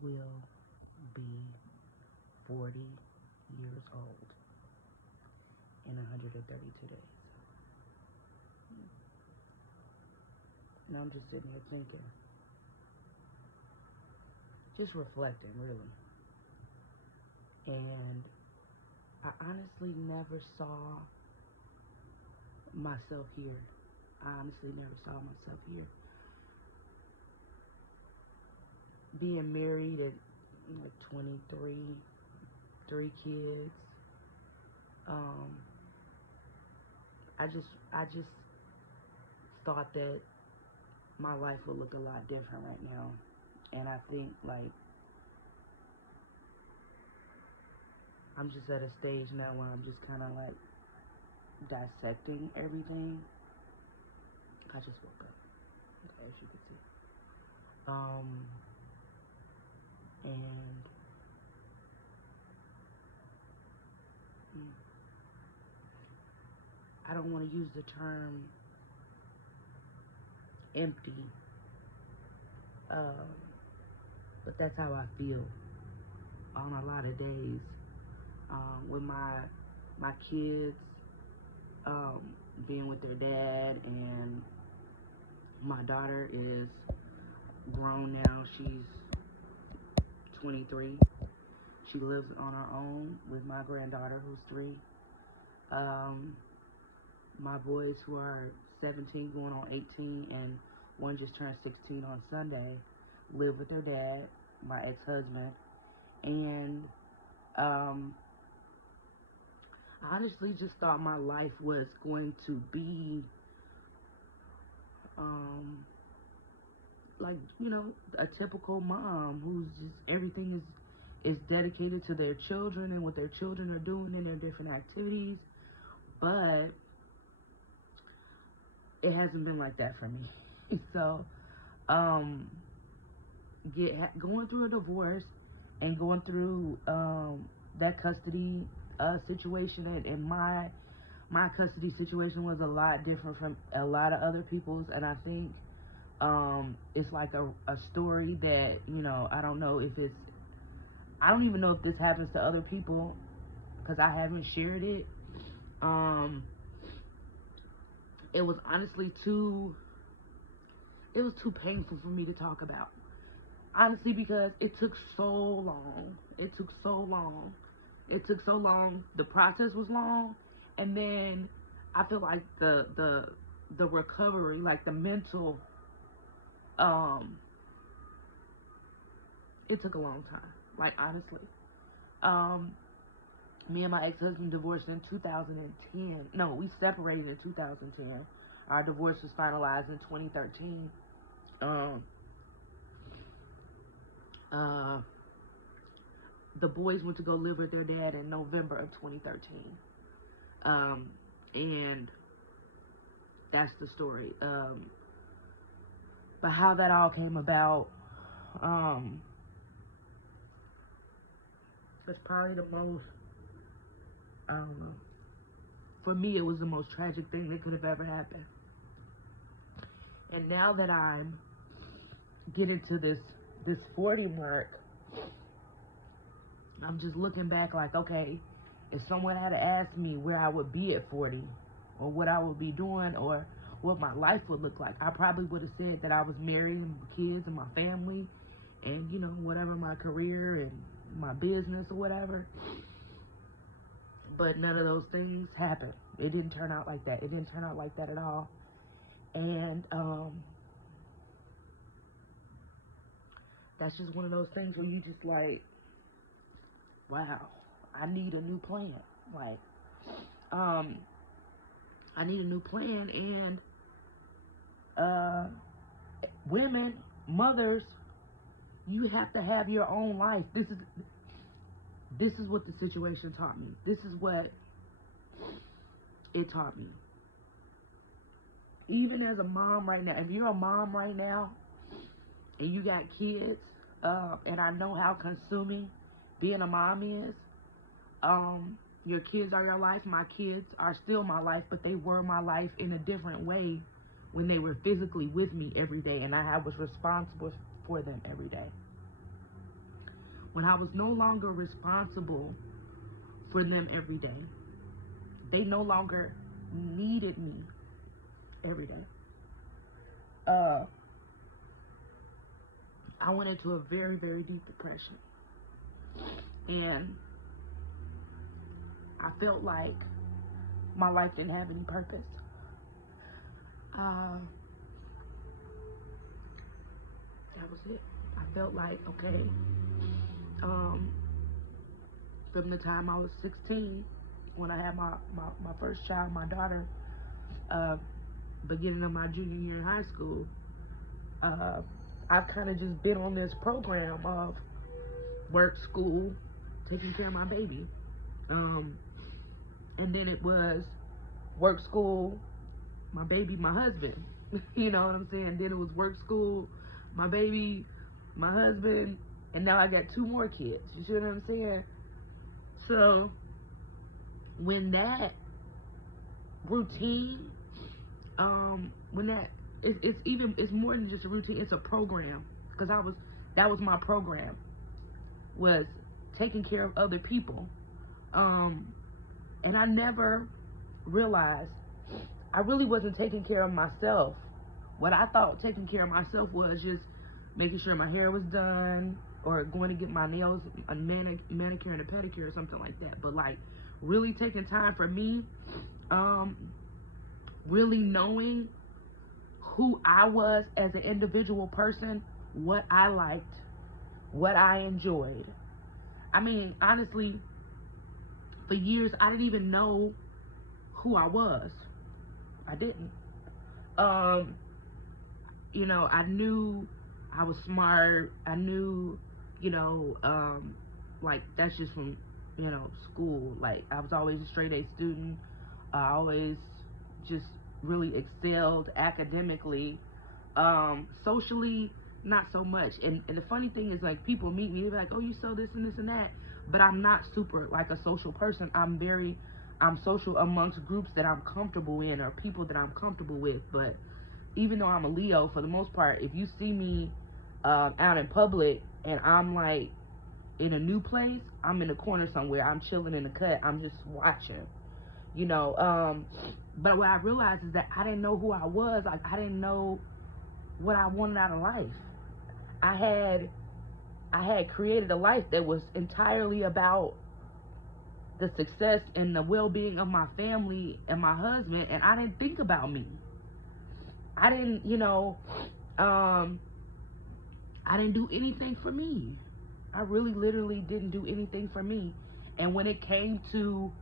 will be 40 years old in 132 days. And I'm just sitting here thinking, just reflecting, really. And I honestly never saw myself here. I honestly never saw myself here. Being married at like 23, 3 kids. Um, I just thought that my life would look a lot different right now. And I think like I'm just at a stage now where I'm just kind of like dissecting everything. I just woke up, okay, as you can see. Um, and mm, I don't want to use the term empty, um, but that's how I feel on a lot of days. With my kids um, being with their dad, and my daughter is grown now. She's 23. She lives on her own with my granddaughter, who's 3. Um, my boys, who are 17, going on 18, and one just turned 16 on Sunday, live with their dad, my ex-husband. And I honestly just thought my life was going to be um, like, a typical mom who's just everything is dedicated to their children and what their children are doing in their different activities. But it hasn't been like that for me. So um going through a divorce and going through that custody situation, and my custody situation was a lot different from a lot of other people's. And I think it's like a story that, I don't know if it's, I don't even know if this happens to other people because I haven't shared it. um it was honestly too painful for me to talk about, honestly, because it took so long. It took so long. It took so long. The process was long, and then I feel like the recovery, like the mental, um, it took a long time. Like, honestly, um, me and my ex-husband divorced in 2010. No, we separated in 2010. Our divorce was finalized in 2013. Um, uh, the boys went to go live with their dad in November of 2013. Um, and that's the story. But how that all came about, um, was probably the most, I don't know. For me, it was the most tragic thing that could have ever happened. And now that I'm getting to this 40 mark, I'm just looking back like, okay, if someone had asked me where I would be at 40, or what I would be doing, or what my life would look like, I probably would have said that I was married and kids and my family, and whatever, my career and my business or whatever. But none of those things happened. It didn't turn out like that. It didn't turn out like that at all. And that's just one of those things where you just like, wow, I need a new plan. Like, um, I need a new plan. And women, mothers, you have to have your own life. This is what the situation taught me. This is what it taught me. Even as a mom right now, if you're a mom right now and you got kids, and I know how consuming being a mom is. Your kids are your life. My kids are still my life, but they were my life in a different way when they were physically with me every day, and I was responsible for them every day. when I was no longer responsible for them every day. They no longer needed me every day. I went into a very, very deep depression. And I felt like my life didn't have any purpose. That was it. I felt like, okay, from the time I was 16, when I had my first child, my daughter, beginning of my junior year in high school, I've kind of just been on this program of work, school, taking care of my baby. And then it was work, school, my baby, my husband. You know what I'm saying? Then it was work, school, my baby, my husband, and now I got 2 more kids. You see what I'm saying? So when that routine, it's more than just a routine, it's a program. Because that was my program, was taking care of other people. And I never realized I really wasn't taking care of myself. What I thought taking care of myself was just making sure my hair was done, or going to get my nails, a manicure and a pedicure or something like that. But like really taking time for me, really knowing who I was as an individual person, what I liked, what I enjoyed. I mean, honestly, for years I didn't even know who I was. I didn't. You know, I knew I was smart. I knew, you know, like that's just from, you know, school. Like I was always a straight A student. I always just really excelled academically. Socially, not so much. And the funny thing is, like, people meet me, they're like, oh, you so this and this and that. But I'm not super like a social person. I'm social amongst groups that I'm comfortable in, or people that I'm comfortable with. But even though I'm a Leo, for the most part, if you see me out in public and I'm like in a new place, I'm in a corner somewhere, I'm chilling in the cut, I'm just watching, you know. But what I realized is that I didn't know who I was. Like, I didn't know what I wanted out of life. I had created a life that was entirely about the success and the well-being of my family and my husband, and I didn't think about me. I didn't, you know, I didn't do anything for me. I really literally didn't do anything for me. And when it came to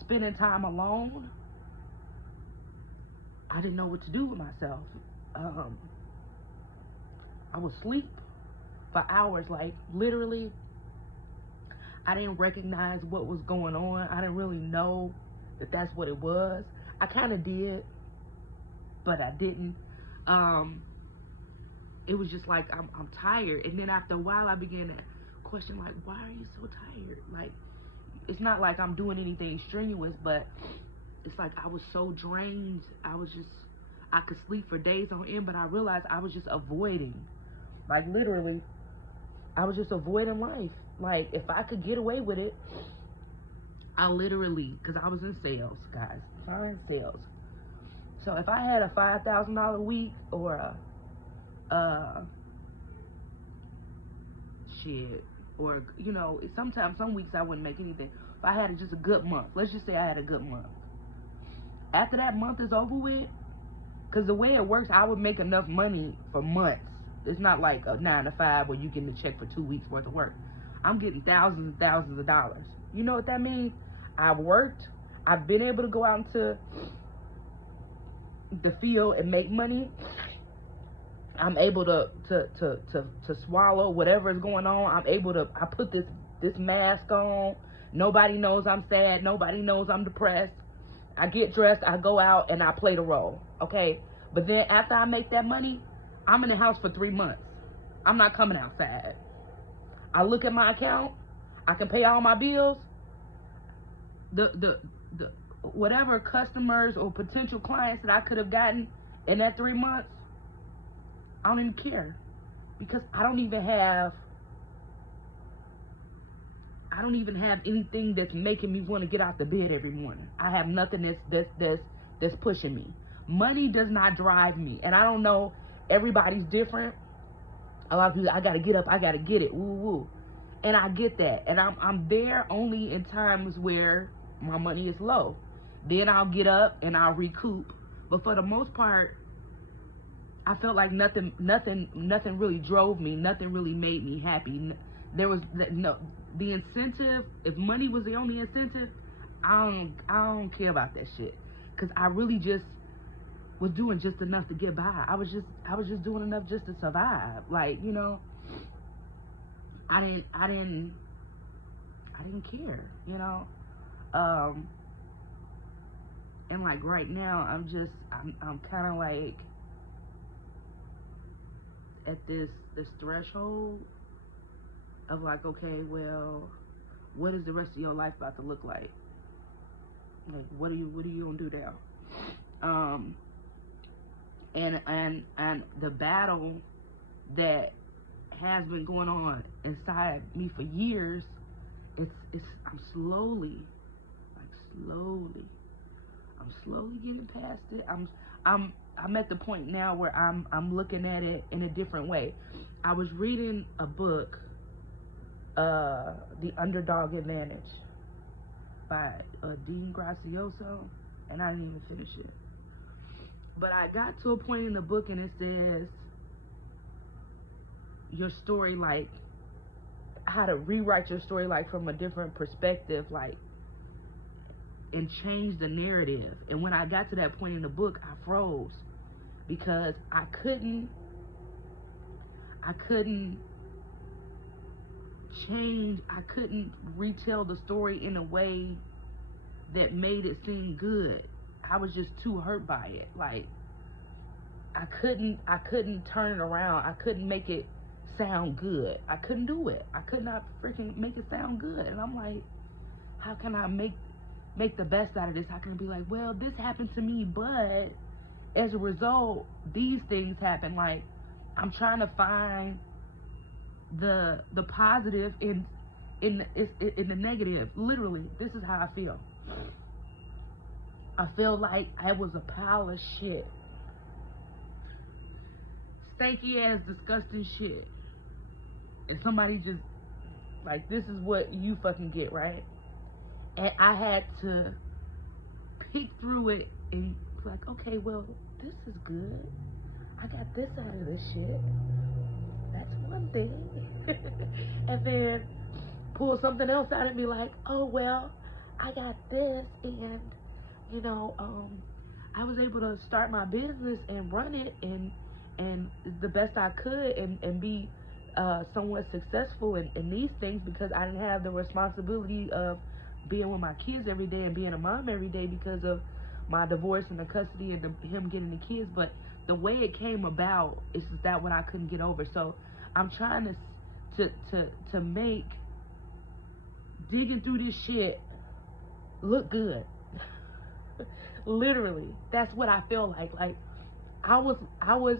spending time alone, I didn't know what to do with myself. I would sleep for hours, like literally. I didn't recognize what was going on. I didn't really know that that's what it was. I kind of did, but I didn't. It was just like, I'm tired. And then after a while, I began to question, like, why are you so tired? Like, it's not like I'm doing anything strenuous, but it's like I was so drained. I could sleep for days on end, but I realized I was just avoiding. Like, literally, I was just avoiding life. Like, if I could get away with it, I literally, because I was in sales, guys. I was in sales. So if I had a $5,000 week, or or, you know, sometimes, some weeks I wouldn't make anything. If I had just a good month, let's just say I had a good month. After that month is over with, because the way it works, I would make enough money for months. It's not like a 9 to 5 where you get a check for 2 weeks worth of work. I'm getting thousands and thousands of dollars. You know what that means? I've worked. I've been able to go out into the field and make money. I'm able to swallow whatever is going on. I put this mask on. Nobody knows I'm sad. Nobody knows I'm depressed. I get dressed, I go out, and I play the role, okay? But then after I make that money, I'm in the house for 3 months. I'm not coming outside. I look at my account. I can pay all my bills. The whatever customers or potential clients that I could have gotten in that 3 months, I don't even care. because I don't even have anything that's making me want to get out the bed every morning. I have nothing that's pushing me. Money does not drive me. And I don't know, everybody's different. A lot of people, I gotta get up, I gotta get it, woo woo. And I get that. And I'm there only in times where my money is low. Then I'll get up and I'll recoup. But for the most part, I felt like nothing really drove me. Nothing really made me happy. There was the incentive. If money was the only incentive, I don't care about that shit. Cause I really just was doing just enough to get by. I was just doing enough just to survive. Like, you know, I didn't care, you know. And like right now, I'm kind of like at this threshold of like, okay, well, what is the rest of your life about to look like? Like, what are you gonna do now? And the battle that has been going on inside me for years, I'm slowly getting past it. I'm at the point now where I'm looking at it in a different way. I was reading a book, The Underdog Advantage by Dean Graziosi, and I didn't even finish it. But I got to a point in the book and it says your story, like how to rewrite your story like from a different perspective, like, and change the narrative. And when I got to that point in the book, I froze because I couldn't retell the story in a way that made it seem good. I was just too hurt by it. Like, I couldn't turn it around. I couldn't make it sound good. I couldn't do it. I could not freaking make it sound good. And I'm like, how can I make the best out of this? How can I be like, well, this happened to me, but as a result, these things happen. Like, I'm trying to find the positive in the negative. Literally, this is how I feel. I feel like I was a pile of shit. Stanky ass, disgusting shit. And somebody just, like, this is what you fucking get, right? And I had to pick through it and be like, okay, well, this is good. I got this out of this shit. That's one thing. And then pull something else out and be like, oh, well, I got this, and, you know, I was able to start my business and run it and the best I could and be somewhat successful in these things because I didn't have the responsibility of being with my kids every day and being a mom every day because of my divorce and the custody and him getting the kids. But the way it came about is just that what I couldn't get over. So I'm trying to make digging through this shit look good. Literally, that's what I feel like. Like, I was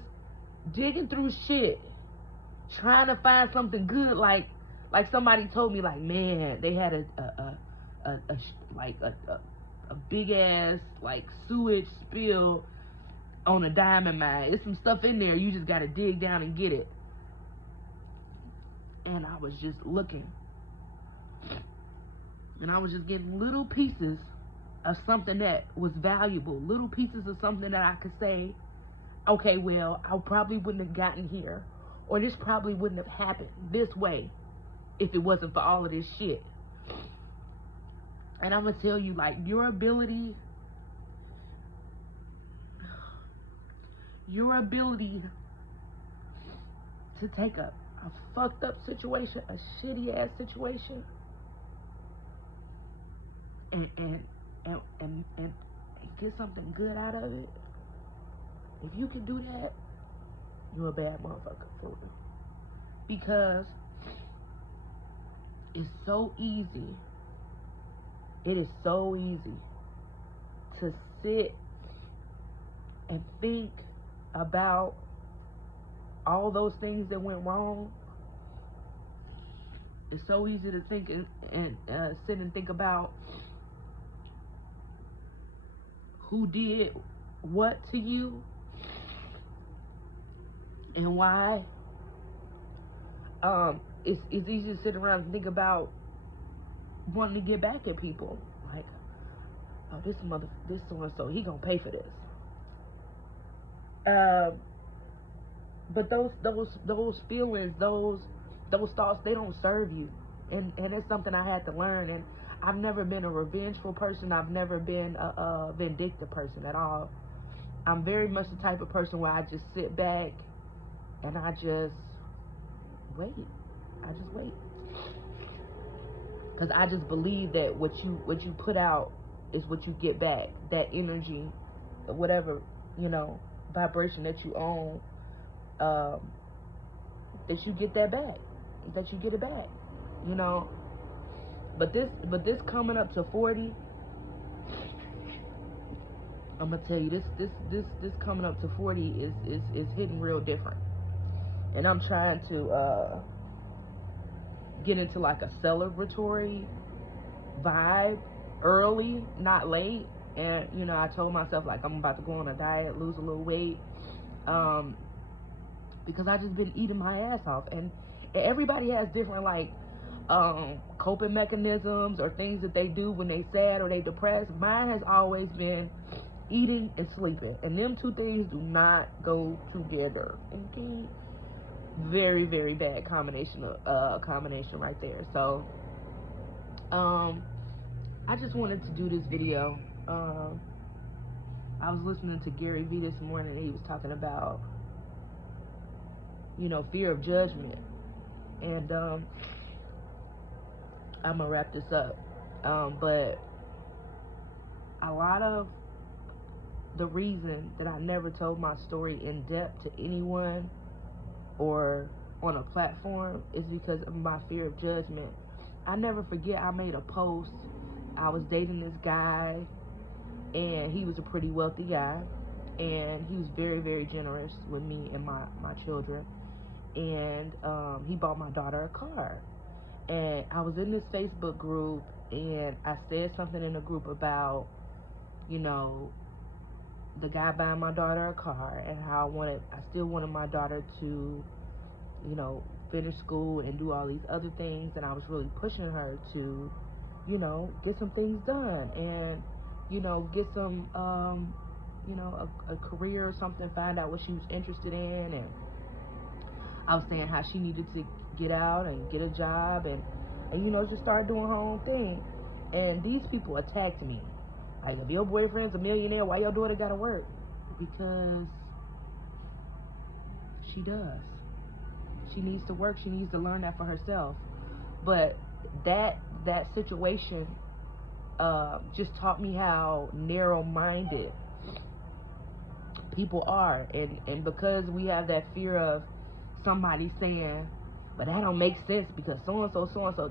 digging through shit, trying to find something good. Like somebody told me, like, man, they had a big ass like sewage spill on a diamond mine. There's some stuff in there. You just gotta dig down and get it. And I was just looking, and I was just getting little pieces of something that was valuable, little pieces of something that I could say, okay, well, I probably wouldn't have gotten here, or this probably wouldn't have happened this way if it wasn't for all of this shit. And I'm gonna tell you, like, your ability to take a fucked up situation, a shitty ass situation, and get something good out of it. If you can do that, you're a bad motherfucker, for real. Because it's so easy. It is so easy to sit and think about all those things that went wrong, it's so easy to think and sit and think about who did what to you and why. It's easy to sit around and think about wanting to get back at people. Like, oh, this so-and-so, he gonna pay for this. But those feelings, those thoughts, they don't serve you. And it's something I had to learn. And I've never been a revengeful person. I've never been a vindictive person at all. I'm very much the type of person where I just sit back and I just wait. I just wait. Because I just believe that what you put out is what you get back. That energy, whatever, vibration that you own, that you get that back. That you get it back. But this coming up to 40, I'm gonna tell you, this coming up to 40 is hitting real different. And I'm trying to get into like a celebratory vibe early, not late. And I told myself, like, I'm about to go on a diet, lose a little weight, because I just been eating my ass off. And everybody has different, like, coping mechanisms or things that they do when they sad or they depressed. Mine has always been eating and sleeping, and them two things do not go together. Okay, very, very bad combination right there. So I just wanted to do this video. I was listening to Gary Vee this morning, and he was talking about fear of judgment. And I'm gonna wrap this up. But a lot of the reason that I never told my story in depth to anyone or on a platform is because of my fear of judgment. I never forget, I made a post. I was dating this guy, and he was a pretty wealthy guy, and he was very, very generous with me and my children. And he bought my daughter a car. And I was in this Facebook group, and I said something in the group about, the guy buying my daughter a car, and how I still wanted my daughter to, finish school and do all these other things. And I was really pushing her to, get some things done, and, get some, a career or something, find out what she was interested in. And I was saying how she needed to get out and get a job and just start doing her own thing. And these people attacked me. Like, if your boyfriend's a millionaire, why your daughter gotta work? Because she does. She needs to work. She needs to learn that for herself. But that situation just taught me how narrow-minded people are. And because we have that fear of somebody saying, but that don't make sense because so-and-so,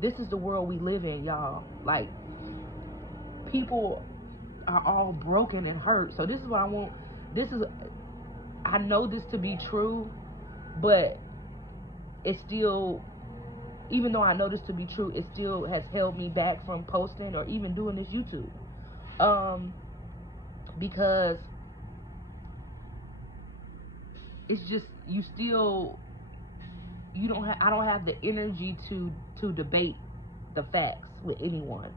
this is the world we live in, y'all. Like, people are all broken and hurt. So this is what I want. I know this to be true, but it's still, even though I know this to be true, it still has held me back from posting or even doing this YouTube. Because it's just, I don't have the energy to debate the facts with anyone.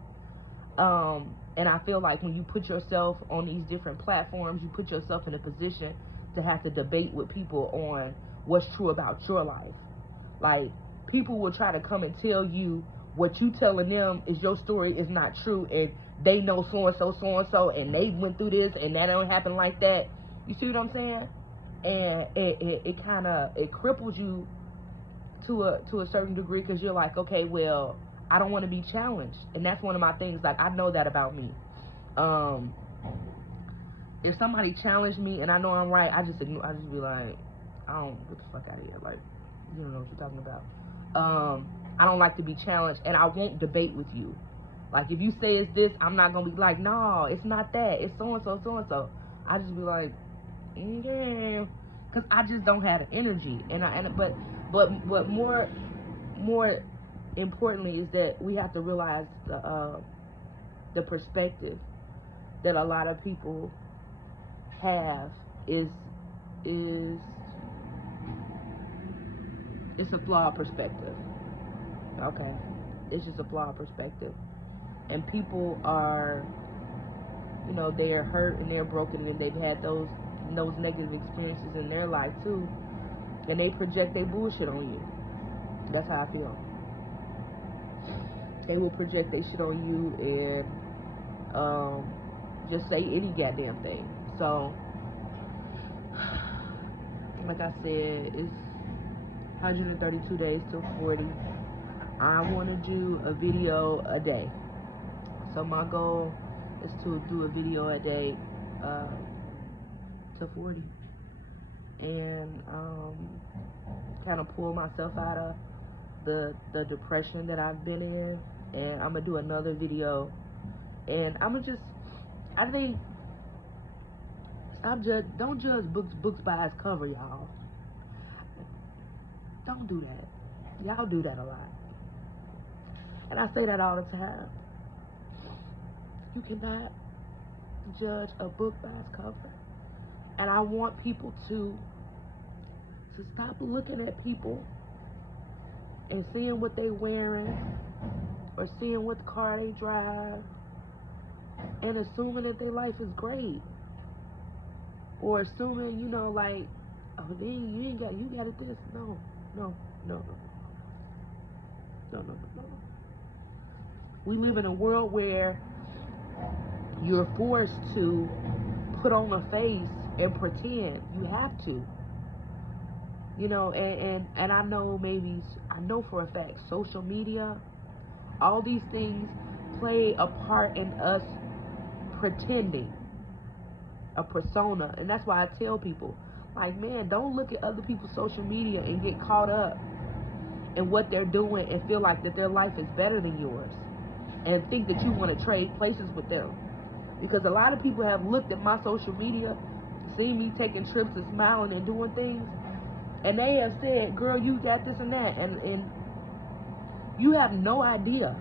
And I feel like when you put yourself on these different platforms, you put yourself in a position to have to debate with people on what's true about your life. Like, people will try to come and tell you what you telling them is your story is not true, and they know so-and-so, and they went through this, and that don't happen like that. You see what I'm saying? And it kind of, it cripples you to a certain degree, because you're like, okay, well, I don't want to be challenged. And that's one of my things. Like, I know that about me. If somebody challenged me and I know I'm right, I just be like, I don't, get the fuck out of here. Like, you don't know what you're talking about. I don't like to be challenged, and I won't debate with you. Like, if you say it's this, I'm not gonna be like, no, it's not that, it's so-and-so. I just be like, okay, because I just don't have the energy. But what more importantly is that we have to realize the perspective that a lot of people have is it's a flawed perspective. Okay, it's just a flawed perspective, and people are, you know, they are hurt and they're broken and they've had those negative experiences in their life too, and they project their bullshit on you. That's how I feel. They will project their shit on you and just say any goddamn thing. So, like I said, it's 132 days till 40. I want to do a video a day. So my goal is to do a video a day to 40. And kind of pull myself out of the depression that I've been in. And I'm going to do another video. And I'm going to just, I think, don't judge books by its cover, y'all. Don't do that. Y'all do that a lot. And I say that all the time. You cannot judge a book by its cover. And I want people to stop looking at people and seeing what they wearing or seeing what car they drive and assuming that their life is great. Or assuming, you know, like, oh, then you got it this. No. We live in a world where you're forced to put on a face and pretend. You have to. You know, and I know for a fact, social media, all these things play a part in us pretending a persona. And that's why I tell people, like, man, don't look at other people's social media and get caught up in what they're doing and feel like that their life is better than yours and think that you want to trade places with them. Because a lot of people have looked at my social media, seen me taking trips and smiling and doing things, and they have said, girl, you got this and that, and you have no idea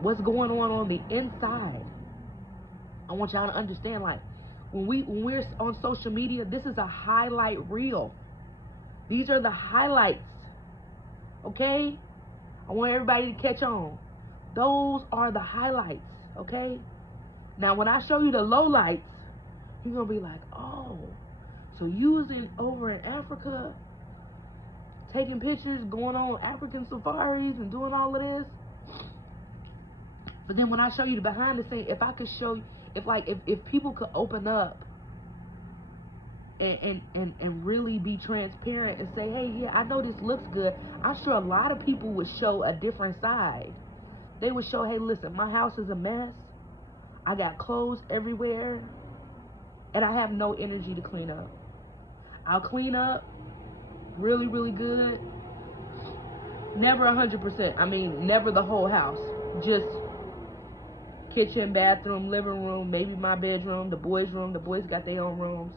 what's going on the inside. I want y'all to understand, like, when we're on social media, this is a highlight reel. These are the highlights. Okay? I want everybody to catch on. Those are the highlights. Okay? Now, when I show you the lowlights, you're going to be like, oh, so you was over in Africa taking pictures, going on African safaris and doing all of this. But then when I show you the behind the scenes, if I could show you, if people could open up and really be transparent and say, hey, yeah, I know this looks good, I'm sure a lot of people would show a different side. They would show, hey, listen, my house is a mess. I got clothes everywhere. And I have no energy to clean up. I'll clean up really, really good. Never 100%. I mean, never the whole house. Just kitchen, bathroom, living room, maybe my bedroom, the boys' room. The boys got their own rooms.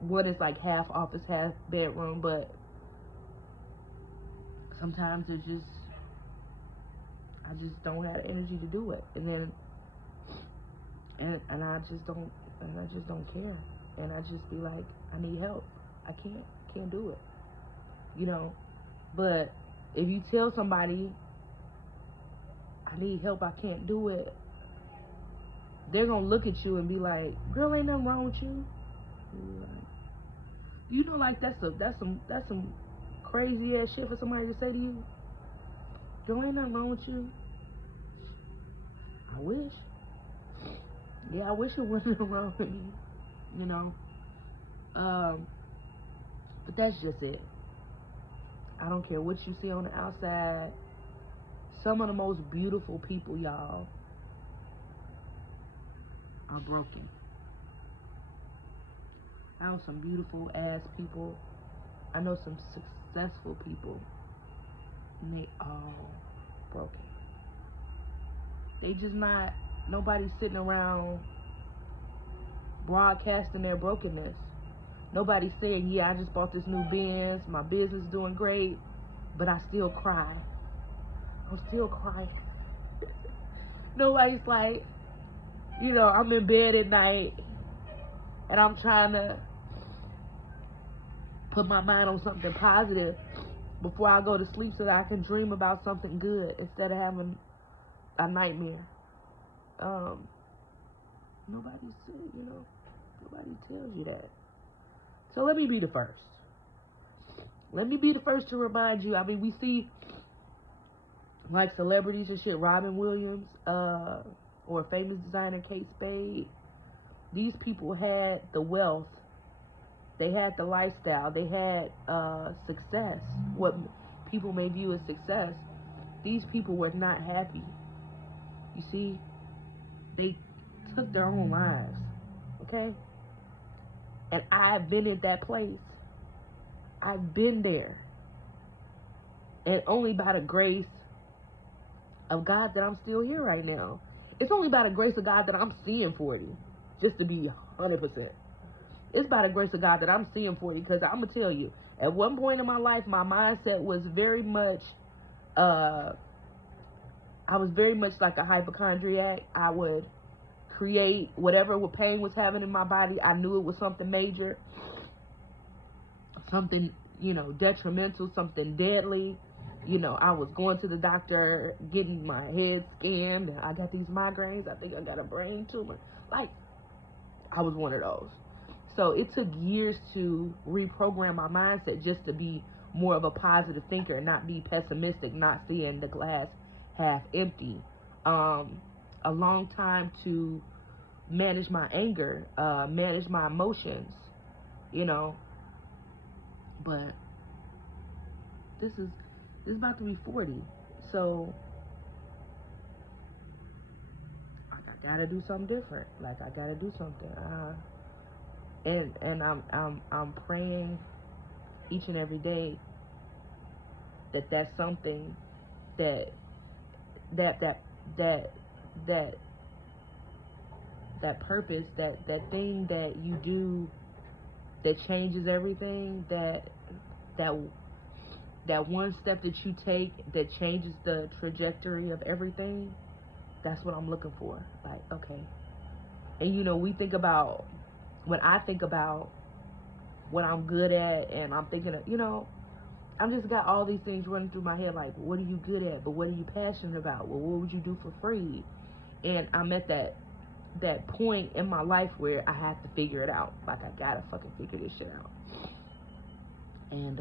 One is like half office, half bedroom, but sometimes it's just, I just don't have the energy to do it. And then, and I just don't care. And I just be like, I need help. I can't do it. You know, but if you tell somebody, I need help, I can't do it, they're gonna look at you and be like, girl, ain't nothing wrong with you. You know, like that's some crazy ass shit for somebody to say to you. Girl, ain't nothing wrong with you. I wish. Yeah, I wish it wasn't wrong with me. You know. But that's just it. I don't care what you see on the outside. Some of the most beautiful people, y'all, are broken. I know some beautiful ass people. I know some successful people. And they all broken. They just not, nobody's sitting around broadcasting their brokenness. Nobody's saying, yeah, I just bought this new Benz, my business is doing great, but I still cry. I'm still crying. Nobody's like, you know, I'm in bed at night and I'm trying to put my mind on something positive before I go to sleep so that I can dream about something good instead of having a nightmare. Nobody tells you that. So let me be the first. Let me be the first to remind you. I mean, we see like celebrities and shit, Robin Williams, or famous designer Kate Spade. These people had the wealth, they had the lifestyle, they had success, what people may view as success. These people were not happy. You see, they took their own lives, okay? And I've been at that place. I've been there. And only by the grace of God that I'm still here right now. It's only by the grace of God that I'm seeing 40. Just to be 100%. It's by the grace of God that I'm seeing 40. Because I'm going to tell you, at one point in my life, my mindset was very much, I was very much like a hypochondriac. I would create whatever pain was having in my body. I knew it was something major. Something, you know, detrimental, something deadly. You know, I was going to the doctor, getting my head scanned, and I got these migraines. I think I got a brain tumor. Like, I was one of those. So it took years to reprogram my mindset just to be more of a positive thinker, not be pessimistic, not seeing the glass half empty. A long time to manage my anger, manage my emotions, you know. But this is about to be 40, so I gotta do something different. Like, I gotta do something. And I'm praying each and every day that that's something that purpose, that thing that you do that changes everything, that one step that you take that changes the trajectory of everything. That's what I'm looking for. Like, okay. And you know, when I think about what I'm good at, and I'm thinking of, you know, I've just got all these things running through my head, like, what are you good at? But what are you passionate about? Well, what would you do for free? And I'm at that point in my life where I have to figure it out. Like, I gotta fucking figure this shit out. And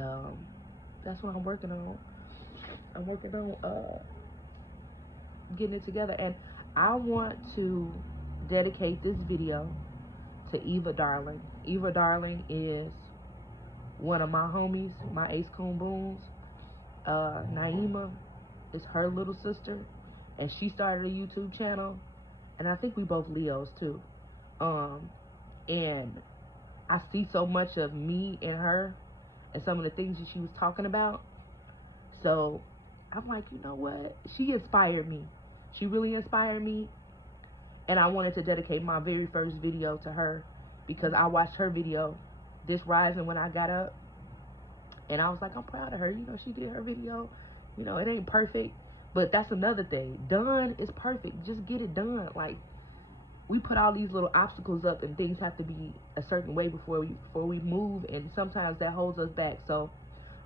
that's what I'm working on. I'm working on getting it together. And I want to dedicate this video to Eva Darling. Eva Darling is one of my homies, my Ace Coon Booms. Naima is her little sister, and she started a YouTube channel, and I think we both Leos too. And I see so much of me in her and some of the things that she was talking about. So I'm like, you know what? She inspired me. She really inspired me. And I wanted to dedicate my very first video to her, because I watched her video this rising when I got up. And I was like, I'm proud of her. You know, she did her video. You know, it ain't perfect, but that's another thing. Done is perfect. Just get it done. Like, we put all these little obstacles up, and things have to be a certain way before we move, and sometimes that holds us back. So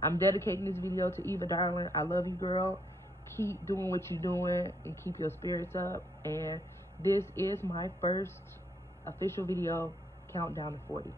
I'm dedicating this video to Eva Darling. I love you, girl. Keep doing what you're doing and keep your spirits up. And this is my first official video, countdown to 40.